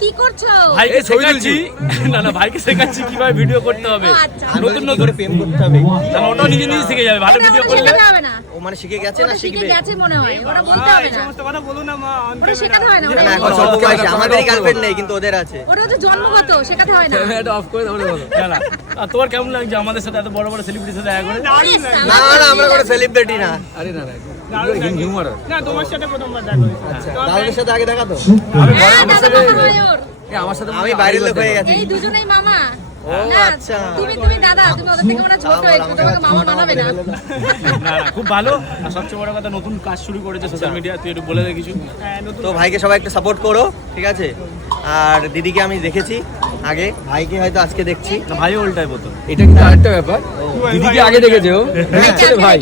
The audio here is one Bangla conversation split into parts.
কি করছো? ভাইকে শেখাচ্ছি না ভাইকে শেখাচ্ছি কিভাবে ভিডিও করতে হবে, নতুন নতুন প্রেম করতে হবে। তাহলে ওটা নিজে নিজে শিখে যাবে ভালো ভিডিও করলে। হবে না, ও মানে শিখে গেছে না শিখে শিখবে? গেছে মনে হয়, ওরা বলতে হবে না। সমস্ত কথা বলো না মা, ওরা শেখাতে হয় না, না, এখন অল্প বয়সে আমাদেরই গার্লফ্রেন্ড নেই কিন্তু ওদের আছে। ওরা তো জন্মগত, শেখাতে হয় না। ক্যামেরাটা অফ করে তাহলে বলো। না না, আর তোমার কেমন লাগছে আমাদের সাথে এত বড় বড় সেলিব্রিটির সাথে দেখা করে? না না, আমরা কোনো সেলিব্রিটি না। আরে না হিউমার না, তোমার সাথে প্রথমবার দেখা হয়েছে। আচ্ছা, দাদুর সাথে আগে দেখা তো? হ্যাঁ, দাদা মামা হয় ওর। আমার সাথে আমি বাইরের লোক হয়ে গেছি। এই দুজনেই মামা। ও না, আচ্ছা। তুমি দাদা, তুমি ওদের থেকে মনে হয় ছোট, একটু তোমাকে মামা বানাবে না। না না, খুব ভালো। আর সবচেয়ে বড় কথা নতুন কাজ শুরু করেছে সোশ্যাল মিডিয়া, তুই একটু বলে দে কিছু। তো ভাইকে সবাই একটু সাপোর্ট করো, ঠিক আছে? আর দিদিকে আমি দেখেছি আগে, ভাইকে হয়তো আজকে দেখছি। না ভাই উল্টাই বলতো। এটা কিন্তু আরেকটা ব্যাপার, দিদিকে আগে দেখেছে ও, দিদির ছেলে ভাই।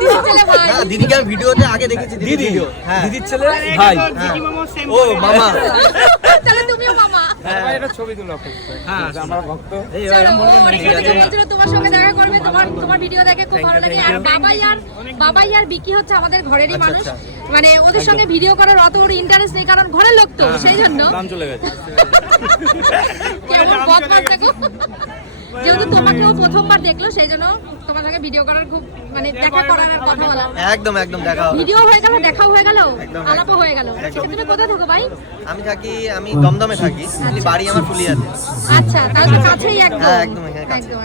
দিদির ছেলে ভাই। না, দিদিকে আমি ভিডিওতে আগে দেখেছি। দিদি ভিডিও, হ্যাঁ। দিদির ছেলে ভাই। ও মামা। তাহলে তুমিও মামা। এটা ছবি তুলো হ্যাঁ আমার ভক্ত। চলো, বলছিল তোমার সঙ্গে দেখা করবে, তোমার ভিডিও দেখে খুব ভালো লাগে। আর বাবাই আর বিকি হচ্ছে আমাদের ঘরেরই মানুষ, মানে ওদের সঙ্গে ভিডিও করার অত ওর ইন্টারেস্ট নেই, কারণ ঘরের লোক তো, সেই জন্য। দাম চলে গেছে। কেমন বদমাশ দেখো। যেহেতু তোমাকেও প্রথমবার দেখলো, সেই জন্য তোমার সঙ্গে ভিডিও করার খুব, মানে দেখা করার আর কথা বলা। একদম একদম দেখা হবে। ভিডিও হয়ে গেল, দেখাও হয়ে গেল, একদম, আলাপও হয়ে গেল। তুমি কোথায় থাকো ভাই? আমি দমদমে থাকি, বাড়ি আমার ফুলিয়াতে। আচ্ছা, তাহলে তো কাছেই একদম। হ্যাঁ, একদম এখানে কাছে। একদম।